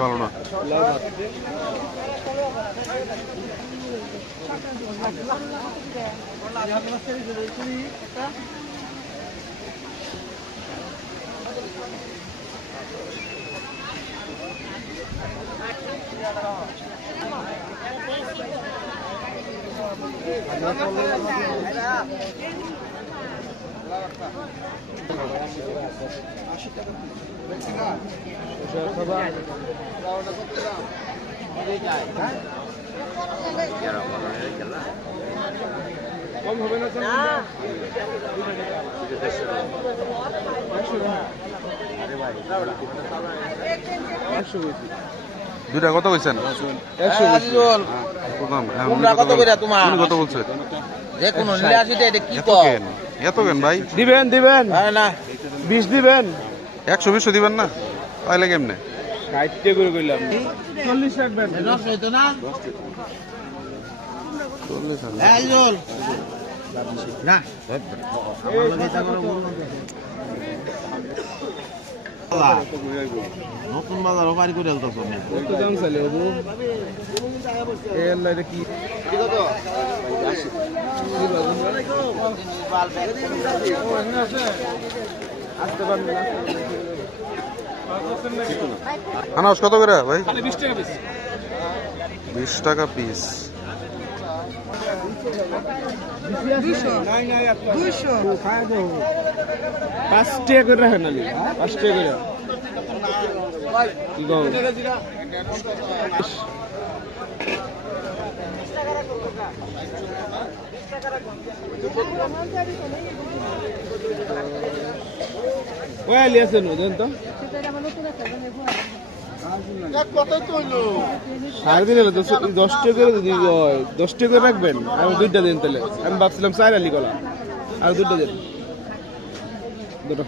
ভালো না কম হবে না দুইটা কত কইছেন? 100 কত করে তোমার কত বলছে? যে কোন নিলে আসিতে এটা কি কো এত কেন ভাই? দিবেন দিবেন না 20 দিবেন 120 দিবেন না তাইলে কেমনে 60 টাকা করে কইলাম 40 রাখবেন 10 হইতো না 40 এই জল না আমার লগে তা করে নতুন বাজার ওপারি করে আলতাছ না কত দাম চলে বাবু এই আল্লাহরে কি কত 80 কি বাজার বাল ব্যাগ ও এখানে আছে আসতে পারবে না আনাস কত করে ভাই? 20 টাকা পিস 20 টাকা পিস 200 খায় দাও 5 টাকা করে রাখেন আলি 5 টাকা করে কি গো ওই আলি আছে না দেন তো সাড়ে দিন 10 টাকা করে 10 টাকা করে রাখবেন আমি দুইটা দিন তাহলে আমি ভাবছিলাম 4 আলি কলা আর দুইটা দিন দুটো